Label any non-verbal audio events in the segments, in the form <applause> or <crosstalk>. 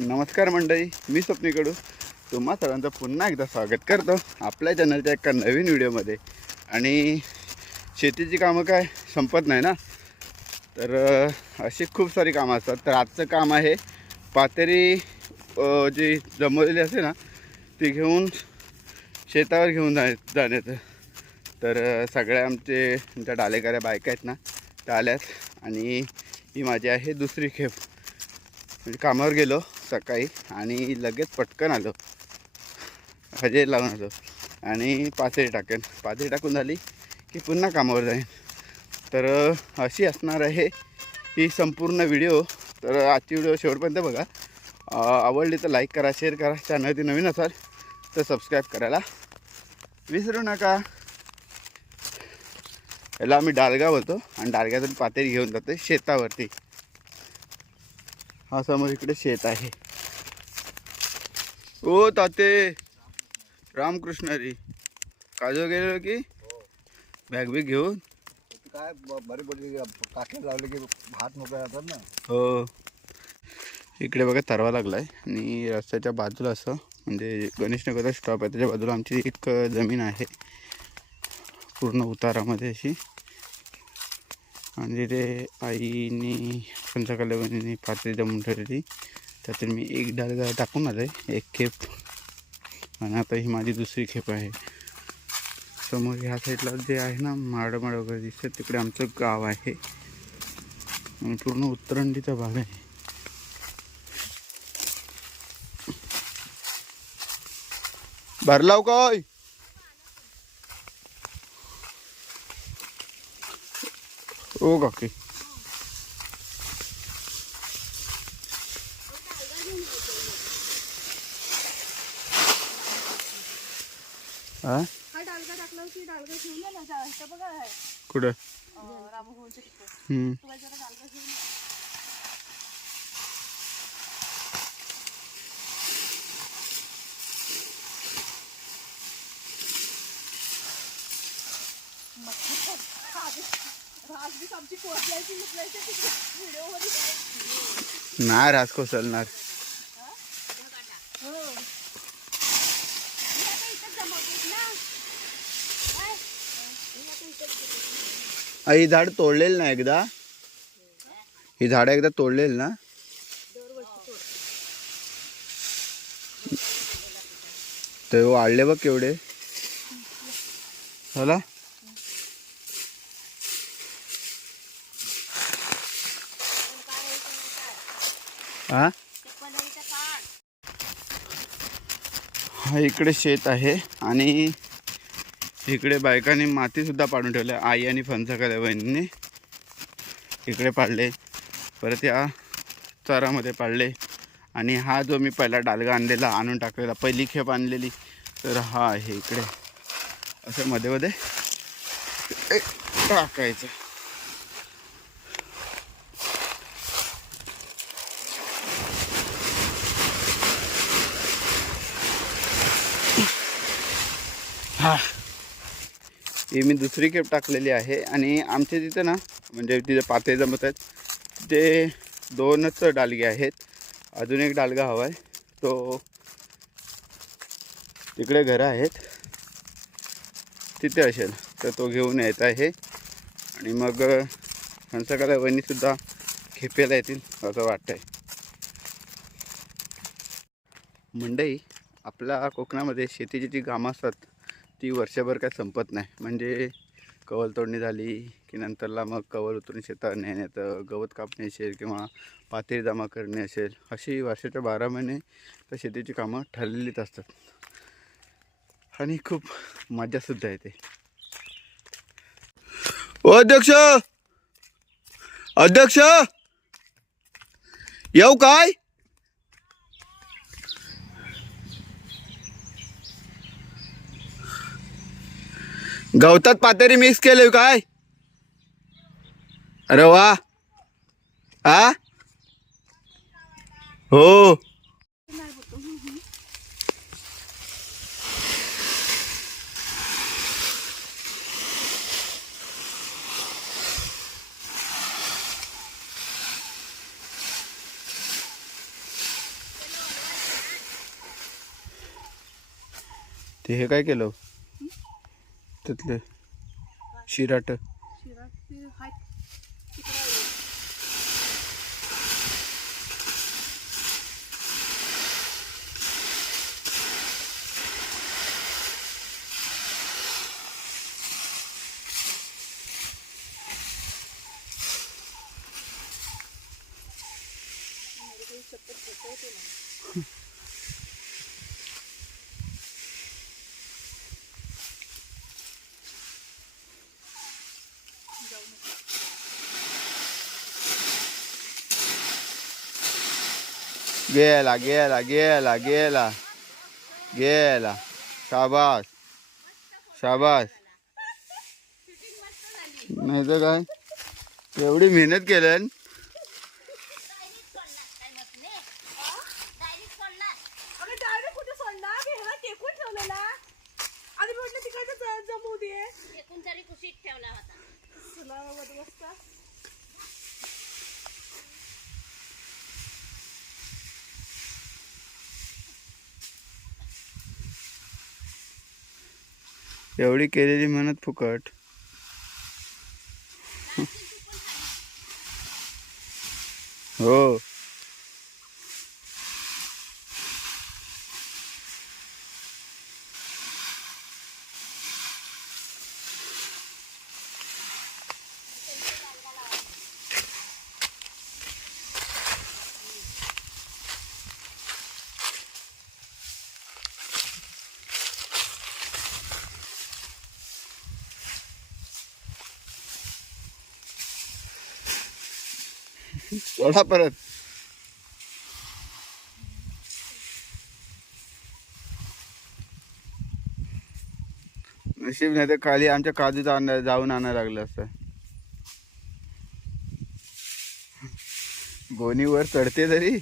नमस्कार मंडळी मी स्वप्नीकडू तुम्हा सर्वांचं पुन्हा एकदा स्वागत करतो आपल्या चॅनलच्या एका नवीन व्हिडिओमध्ये आणि शेतीची कामं काय? संपत नाही ना? तर अशी खूप सारी कामं असतात. तर आजचं काम आहे पातेरी जी जमवलेली असते ना ती घेऊन शेतावर घेऊन जा जाण्याचं. तर सगळ्या आमचे ज्या डालेकऱ्या बायका आहेत ना त्या आल्यात. आणि ही माझी आहे दुसरी खेप. म्हणजे कामावर गेलो. सकाळी आणि लगेच पटकन आलो. हजेर लावून आलो. आणि पातेरी टाकेन. पातळी टाकून झाली की पुन्हा कामावर जाईन. तर अशी असणार आहे ही संपूर्ण व्हिडिओ. तर आजची व्हिडिओ शेवटपर्यंत बघा. आवडली तर लाईक करा शेअर करा. चॅनलती नवीन असाल तर सबस्क्राईब करायला विसरू नका. याला आम्ही डालगा बोलतो आणि डालग्यातून पातेरी घेऊन जातो शेतावरती. हा समोर इकडे शेत आहे. ओ ताते रामकृष्ण रे. काजो गेलो की? बॅग बिग घेऊन? काय ब- बरी बरी काठी लावली की हात मोकळे जातात ना. हो. इकडे बघा तरवा लागलाय. आणि रस्त्याच्या बाजूला असं म्हणजे गणेशनगरचा स्टॉप आहे. त्याच्या बाजूला आमची एक जमीन आहे. पूर्ण उतारामध्ये अशी. आणि तिथे आईने पंचकाल्या बहिणीने पात्री जमून ठेवलेली. त्यातून मी एक डाल टाकून आलं आहे एक खेप. आणि आता ही माझी दुसरी खेप आहे. समोर ह्या साईडला जे आहे ना माडमाड माड वगैरे दिसतं तिकडे आमचं गाव आहे. आणि पूर्ण उत्तरंडीचा भाग आहे. भरलाव काय ओ काकी. हा? हा डालगा टाकला की डालगा घेऊन ये ना जा इथं बघा. आहे कुठं? अं, रामभवनच्या तिथे हम्म. तुला जरा डालगा घेऊन ये. मग आधी- आज बी आमची कोसलायची मुकलायची व्हिडिओमध्ये काय? नाही राज कोसळणार हो मी आता इथंच जमवतेस ना काय? मी आता इथंच जमवते. आ, ही झाड तोडलेलं ना एकदा? ही झाडं एकदा तोडलेली ना? ते वाढले बघ केवढे. झाला? हा इकडे शेत आहे आणि इकडे बायकांनी मातीसुद्धा पाडून ठेवली आई आणि फणसाकाल्या बहिणीने. इकडे पाडले. परत या चारामध्ये पाडले. आणि हा जो मी पहिला डालगा आणलेला आणून टाकलेला पहिली खेप आणलेली तर हा आहे इकडे. असं मध्ये मध्ये टाकायचं. हा. ही मी दुसरी केप टाकलेली आहे आणि आमच्या तिथे ना म्हणजे तिथे पाते जमत आहेत. ते दोनच डालगे आहेत. अजून एक डालगा हवा आहे. तो तिकडे घरं आहेत. तिथे असेल तर तो घेऊन यायचा आहे. आणि मग हंसकाला वहिनीसुद्धा खेपेला येतील असं वाटतं आहे मंडई आपल्या कोकणामध्ये शेतीची जी कामं असतात ती वर्षभर काय संपत नाही. म्हणजे कवल तोडणी झाली की नंतरला मग कवल उतरून शेतात नेण्याचं गवत कापणे असेल किंवा पातेरी जमा करणे असेल अशी वर्षाच्या बारा महिने तर शेतीची कामं ठरलेलीच असतात. आणि खूप मजासुद्धा येते. ओ अध्यक्ष! अध्यक्ष! येऊ काय? गवतात पातेरी मिक्स केले काय? अरे वा. आ? हो. ते हे काय केलं? तिथले शिराट. शिराट ते गेला गेला गेला गेला गेला शाबास शाबास नाही तर काय? एवढी मेहनत केलं जमू दे. कुशीत ठेवला होता. एवढी केलेली मेहनत फुकट. <laughs> हो. सोडा परत नशीब नाही तर खाली आमच्या काजूचा आणणार जाऊन आणायला लागलं असतं. गोणीवर चढते तरी.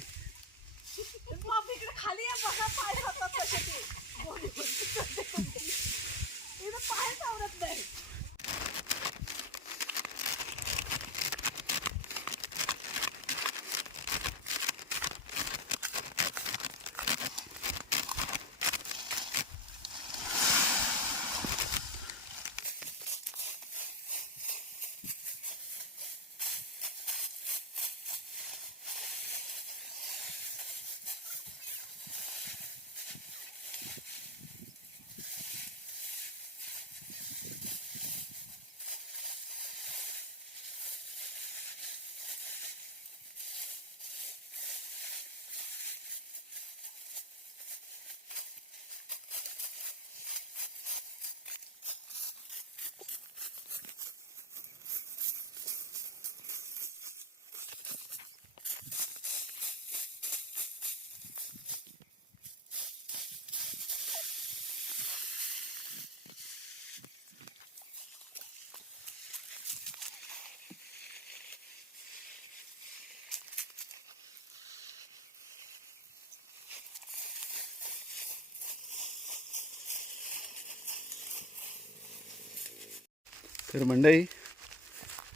तर मंडई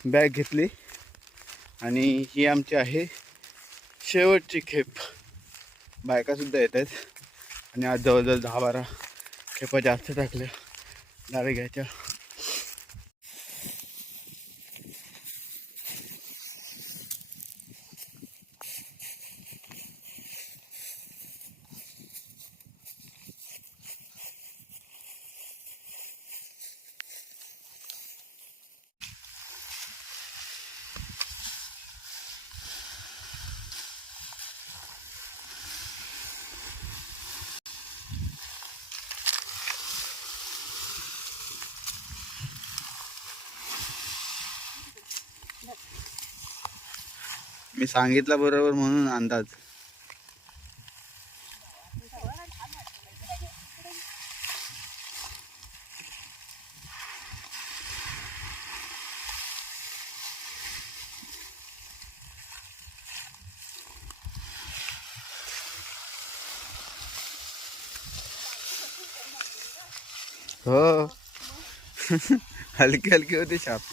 बॅग घेतली आणि ही आमची आहे शेवटची खेप. बायकासुद्धा येत आहेत. आणि आज जवळजवळ दहा बारा खेपा जास्त टाकल्या. डाळे घ्यायच्या. मी सांगितलं बरोबर म्हणून अंदाज. हो. <laughs> हलकी हलकी होती शाप.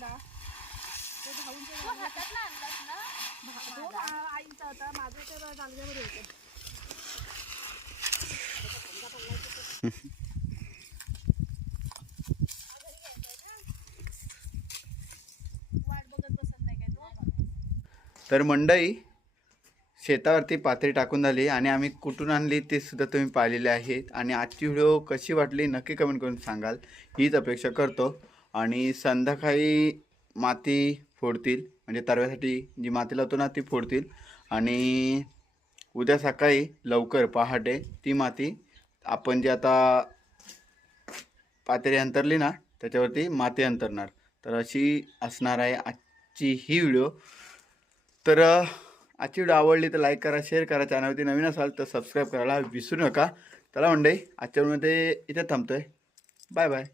तो भाऊंच्या तू हातात आणलास ना? भा- तो आ- आईचा होता. माझं तर जागल्यावर होतं. वाट बघत बसत नाही काय तो तर मंडई शेतावरती पातळी टाकून झाली आणि आम्ही कुठून आणली ते सुद्धा तुम्ही पाहिलेले आहेत. आणि आजची व्हिडिओ कशी वाटली नक्की कमेंट करून सांगाल. हीच अपेक्षा करतो. आणि संध्याकाळी माती फोडतील. म्हणजे तरव्यासाठी जी माती लावतो ना ती फोडतील. आणि उद्या सकाळी लवकर पहाटे ती माती आपण जी आता पातेरी अंतरली ना त्याच्यावरती माती अंतरणार. तर अशी असणार आहे आजची ही व्हिडिओ. तर आजची व्हिडिओ आवडली तर लाईक करा शेअर करा. चॅनलवरती नवीन असाल तर सबस्क्राईब करायला विसरू नका. चला म्हणजे आजच्या व्हिडिओमध्ये इथे आहे बाय बाय